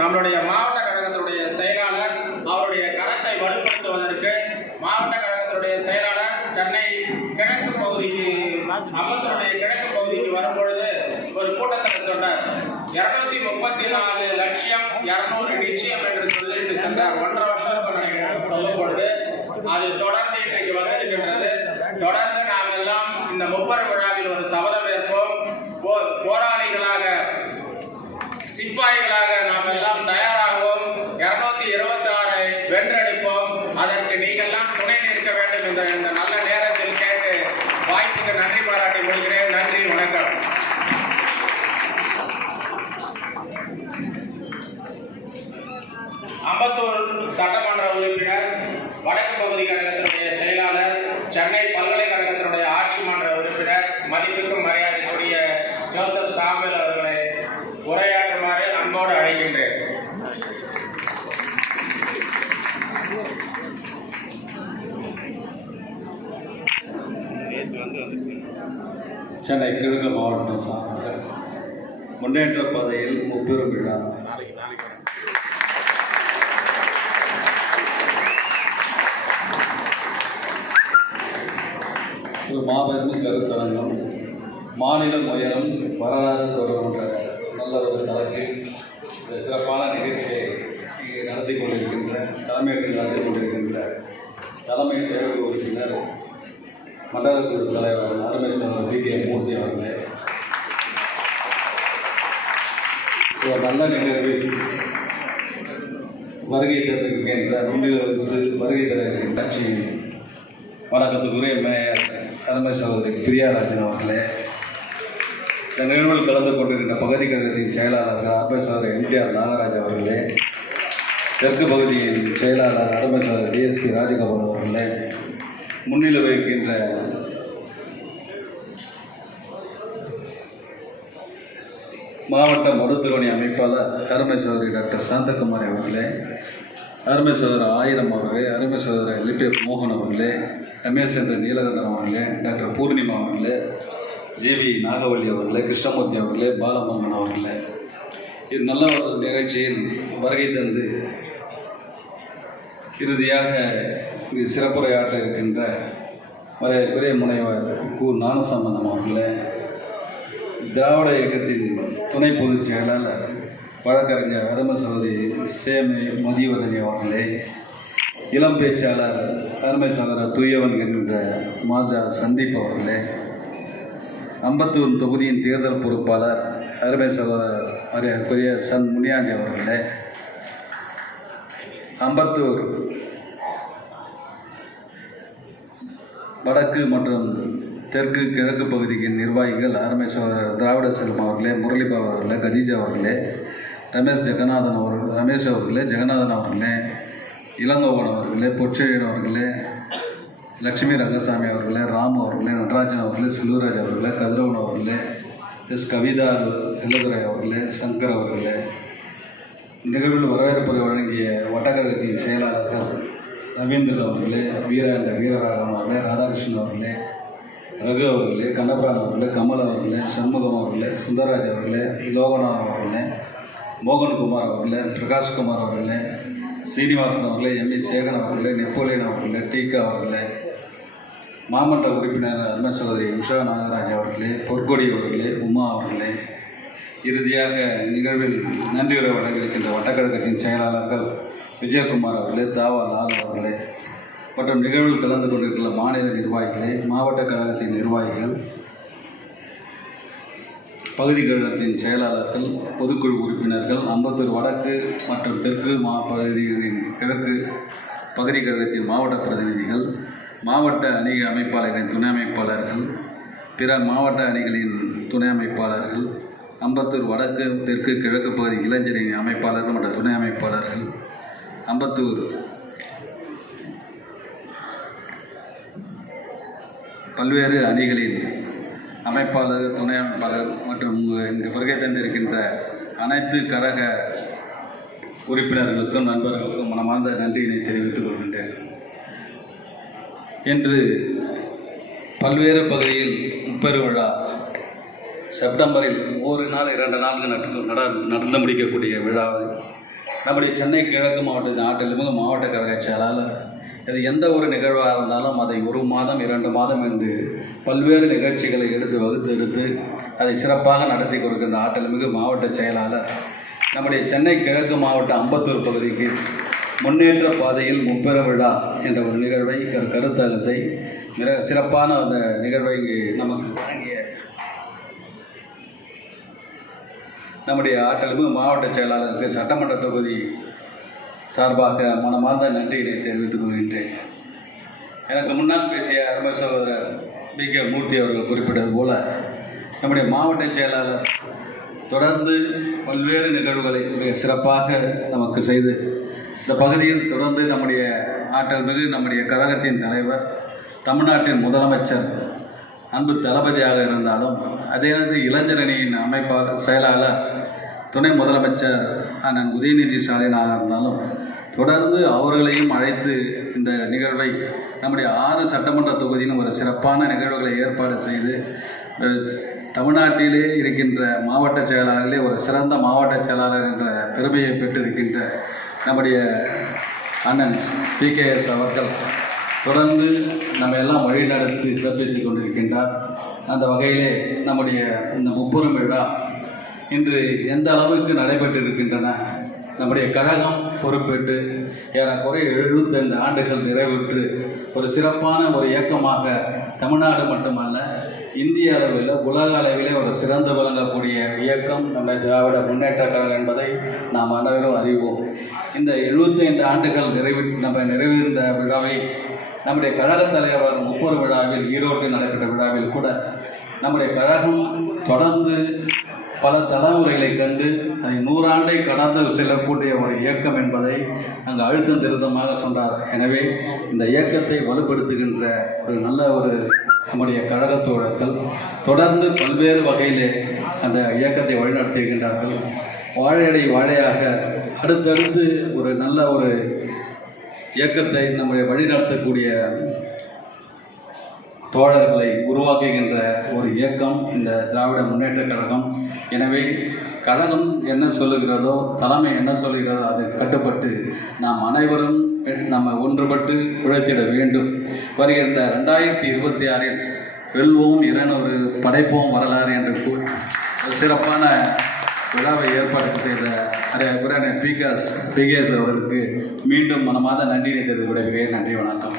நம்மளுடைய மாவட்ட கழகத்தினுடைய செயலாளர் அவருடைய கரத்தை வலுப்படுத்துவதற்கு மாவட்ட கழகத்தினுடைய செயலாளர் சென்னை கிழக்கு பகுதிக்கு அம்பத்தூருடைய கிழக்கு பகுதிக்கு வரும்பொழுது ஒரு கூட்டத்தில் சொன்னார். 234 லட்சம் 200 நிச்சயம் என்று சொல்லிட்டு சென்றார். 1.5 வருஷத்துக்கு சொல்லும் பொழுது அது தொடர்ந்து இன்றைக்கு வந்திருக்கின்றது. தொடர்ந்து நாம் எல்லாம் இந்த முப்பெரும் விழாவில் ஒரு சபதம் ஏற்போம். போராளிகளாக சிப்பாய்களாக நாம் எல்லாம் தயாராகவும் 226 வென்றெடுப்போம். அதற்கு நீங்கள்லாம் துணை நிற்க வேண்டும் என்ற இந்த நல்ல நேரத்தில் கேட்டு வாய்ப்புக்கு நன்றி பாராட்டி முடிக்கிறேன். நன்றி, வணக்கம். அம்பத்தூர் சட்டமன்ற உறுப்பினர், வடக்கு பகுதி கழகத்தினுடைய செயலாளர், சென்னை பல்கலைக்கழகத்தினுடைய ஆட்சி மன்ற உறுப்பினர், மதிப்புக்கும் மரியாதைக்குரிய ஜோசப் சாமுவேல் அவர்களை உரையாற்றுமாறு அன்போடு அழைக்கின்றேன். சென்னை கிழக்கு மாவட்டம் சார்ந்த முன்னேற்ற பாதையில் முப்பெரும் விழா ஒரு மாபெரும் கருத்தரங்கம், மாநிலம் உயரம் வரலாறு தொடர்கின்ற நல்ல ஒரு தலைப்பில் இந்த சிறப்பான நிகழ்ச்சியை நடத்தி கொண்டிருக்கின்ற தலைமை செயற்குழு உறுப்பினர், மண்டல குழு தலைவர் அருமை சகோதரர் வி.கே. மூர்த்தி அவர்களே, ஒரு நல்ல நிகழ்வில் வருகை தந்திருக்கின்ற முன்னிலையில் வருகை தர இருக்கின்ற கட்சியின் வணக்கத்துக்குரிய மேயர் அருமை சகோதரி பிரியாராஜன் அவர்களே, இந்த நிகழ்வில் கலந்து கொண்டிருக்கின்ற பகுதி கழகத்தின் செயலாளர்கள் அருமை சகோதரி எம்டிஆர் நாகராஜ் அவர்களே, தெற்கு பகுதியின் செயலாளர் அருமை சகோதரி டிஎஸ்பி ராஜகோபால் அவர்களே, முன்னிலை வைக்கின்ற மாவட்ட மருத்துவமனை அமைப்பாளர் அருமை சகோதரி டாக்டர் சாந்தகுமாரி அவர்களே, அருமை சகோதரர் ஆயிரம் அவர்களே, அருமை சகோதரர் எல்பிஎஃப் மோகன் அவர்களே, ரமேஷ் நீலகண்டன் அவர்களே, டாக்டர் பூர்ணிமா அவர்களே, ஜிவி நாகவள்ளி அவர்களே, கிருஷ்ணமூர்த்தி அவர்களே, பாலமங்கன் அவர்களே, இது நல்ல ஒரு நிகழ்ச்சியில் வருகை தந்து இறுதியாக சிறப்புரையாற்ற இருக்கின்ற மரியாதைக்குரிய முனைவர் கு. ஞானசம்பந்தம் அவர்களே, திராவிட இயக்கத்தின் துணை பொதுச் செயலாளர் வழக்கறிஞர் அருமை சகோதரி சேமி மதிவதனி அவர்களே, இளம் பேச்சாளர் அருமை சகோதரர் தூயவன் என்கின்ற மாஜா சந்தீப் அவர்களே, அம்பத்தூர் தொகுதியின் தேர்தல் பொறுப்பாளர் அருமை சகோதரர் மரியாதைக்குரிய சன் முனியாண்டி அவர்களே, அம்பத்தூர் வடக்கு மற்றும் தெற்கு கிழக்கு பகுதிக்கு நிர்வாகிகள் அருமை சகோதரர் திராவிட செல்வம் அவர்களே, முரளிபாபு அவர்களே, கதீஜா அவர்களே, ரமேஷ் அவர்களே, ஜெகநாதன் அவர்களே, இளங்கோவன் அவர்களே, பொற்செழியன் அவர்களே, லட்சுமி ரங்கசாமி அவர்களே, ராம் அவர்களே, நடராஜன் அவர்களே, செல்வராஜ் அவர்களே, கதிரவன் அவர்களே, எஸ். கவிதா செல்லதுரை அவர்களே, சங்கர் அவர்களே, நிகழ்வில் வரவேற்புரை வழங்கிய வட்டக்கழகத்தின் செயலாளர்கள் ரவீந்திரன் அவர்களே, வீரராகவன் அவர்களே, ராதாகிருஷ்ணன் அவர்களே, ரகு அவர்களே, கண்ணபிரான் அவர்களே, கமல் அவர்களே, சண்முகம் அவர்களே, சுந்தரராஜ் அவர்களே, லோகநாதன் அவர்களே, மோகன்குமார் அவர்களே, பிரகாஷ்குமார் அவர்களே, சீனிவாசன் அவர்களே, எம்.இ. சேகன் அவர்களே, நெப்போலியன் அவர்களே, டீகா அவர்களே, மாமன்ற உறுப்பினர் அருமை சகோதரி உஷா நாகராஜ் அவர்களே, பொற்கொடி அவர்களே, உமா அவர்களே, இறுதியாக நிகழ்வில் நன்றியுரை வழங்கியிருக்கின்ற வட்டக்கழகத்தின் செயலாளர்கள் விஜயகுமார் அவர்களே, தாவா லால் அவர்களே மற்றும் நிகழ்வில் கலந்து கொண்டிருக்கிற மாநில நிர்வாகிகளே, மாவட்ட கழகத்தின் நிர்வாகிகள், பகுதி கழகத்தின் செயலாளர்கள், பொதுக்குழு உறுப்பினர்கள், அம்பத்தூர் வடக்கு மற்றும் தெற்கு பகுதிகளின் கிழக்கு பகுதி கழகத்தின் மாவட்ட பிரதிநிதிகள், மாவட்ட அணி அமைப்பாளர்களின் துணை அமைப்பாளர்கள், பிற மாவட்ட அணிகளின் துணை அமைப்பாளர்கள், அம்பத்தூர் வடக்கு தெற்கு கிழக்கு பகுதி இளைஞரின் அமைப்பாளர்கள் மற்றும் துணை அமைப்பாளர்கள், அம்பத்தூர் பல்வேறு அணிகளின் அமைப்பாளர், துணை அமைப்பாளர் மற்றும் இங்கு வருகை தந்திருக்கின்ற அனைத்து கழக உறுப்பினர்களுக்கும் நண்பர்களுக்கும் மனமார்ந்த நன்றியினை தெரிவித்துக் கொள்கின்றேன். இன்று பல்வேறு பகுதியில் முப்பெரு விழா செப்டம்பரில் ஒரு நாள் 2 நாட்கள் நடந்து முடிக்கக்கூடிய விழா நம்முடைய சென்னை கிழக்கு மாவட்டத்தின் ஆற்றல்மிகு மாவட்ட கழக செயலாளர் இது எந்த ஒரு நிகழ்வாக இருந்தாலும் அதை 1 மாதம் 2 மாதம் என்று பல்வேறு நிகழ்ச்சிகளை வகுத்து அதை சிறப்பாக நடத்தி கொடுக்கின்ற ஆற்றல்மிகு மாவட்ட செயலாளர் நம்முடைய சென்னை கிழக்கு மாவட்ட அம்பத்தூர் பகுதிக்கு முன்னேற்ற பாதையில் முப்பெரும் விழா என்ற ஒரு நிகழ்வை கருத்தரங்கத்தை மிக சிறப்பான அந்த நிகழ்வை நமக்கு வழங்கிய நம்முடைய ஆற்றல்மிகு மாவட்ட செயலாளருக்கு சட்டமன்ற தொகுதி சார்பாக மனமார்ந்த நன்றியினை தெரிவித்துக் கொள்கின்றேன். எனக்கு முன்னால் பேசிய அருமை சகோதரர் B.K. மூர்த்தி அவர்கள் குறிப்பிட்டது போல நம்முடைய மாவட்ட செயலாளர் தொடர்ந்து பல்வேறு நிகழ்வுகளை மிக சிறப்பாக நமக்கு செய்து இந்த பகுதியில் தொடர்ந்து நம்முடைய ஆற்றல்மிகு நம்முடைய கழகத்தின் தலைவர் தமிழ்நாட்டின் முதலமைச்சர் அன்பு தளபதியாக இருந்தாலும் அதே நேரத்தில் இளைஞரணியின் அமைப்பாக செயலாளர் துணை முதலமைச்சர் அண்ணன் உதயநிதி ஸ்டாலினாக இருந்தாலும் தொடர்ந்து அவர்களையும் அழைத்து இந்த நிகழ்வை நம்முடைய 6 சட்டமன்ற தொகுதியிலும் ஒரு சிறப்பான நிகழ்வுகளை ஏற்பாடு செய்து தமிழ்நாட்டிலே இருக்கின்ற மாவட்ட செயலாளர்களே ஒரு சிறந்த மாவட்ட செயலாளர் என்ற பெருமையை பெற்றிருக்கின்ற நம்முடைய அண்ணன் PKS அவர்கள் தொடர்ந்து நம்ம எல்லாம் வழிநடத்தி சிறப்பித்துக் கொண்டிருக்கின்றார். அந்த வகையிலே நம்முடைய இந்த முப்பெரும் விழா இன்று எந்த அளவுக்கு நடைபெற்றிருக்கின்றன, நம்முடைய கழகம் பொறுப்பேற்று ஏறக்குறைய 75 ஆண்டுகள் நிறைவுற்று ஒரு சிறப்பான ஒரு இயக்கமாக தமிழ்நாடு மட்டுமல்ல இந்திய அளவில் உலக அளவிலே ஒரு சிறந்து விளங்கக்கூடிய இயக்கம் நம்ம திராவிட முன்னேற்ற கழகம் என்பதை நாம் அனைவரும் அறிவோம். இந்த 75 ஆண்டுகள் நிறைவேறிந்த விழாவை நம்முடைய கழகத் தலைவர் முப்பெரும் விழாவில் ஈரோட்டில் நடைபெற்ற விழாவில் கூட நம்முடைய கழகம் தொடர்ந்து பல தலைமுறைகளை கண்டு அதை 100 ஆண்டை கடந்து செல்லக்கூடிய ஒரு இயக்கம் என்பதை அங்கு அழுத்தம் திருத்தமாக சொன்னார். எனவே இந்த இயக்கத்தை வலுப்படுத்துகின்ற ஒரு நல்ல ஒரு நம்முடைய கழகத் தோழர்கள் தொடர்ந்து பல்வேறு வகையிலே அந்த இயக்கத்தை வழிநடத்துகின்றார்கள். வாழையடி வாழையாக அடுத்தடுத்து ஒரு நல்ல ஒரு இயக்கத்தை நம்முடைய வழிநடத்தக்கூடிய தோழர்களை உருவாக்குகின்ற ஒரு இயக்கம் இந்த திராவிட முன்னேற்ற கழகம். எனவே கழகம் என்ன சொல்லுகிறதோ, தலைமை என்ன சொல்லுகிறதோ அதை கட்டுப்பட்டு நாம் அனைவரும் நம்ம ஒன்றுபட்டு உழைத்திட வேண்டும். வருகின்ற 2026இல் வெல்வோம் 200 படைப்போம் வரலாறு என்று சிறப்பான விழாவை ஏற்பாடு செய்த PKS அவர்களுக்கு மீண்டும் மனமார்ந்த நன்றியை தெரிவித்து விடைபெறுகிறேன். நன்றி, வணக்கம்.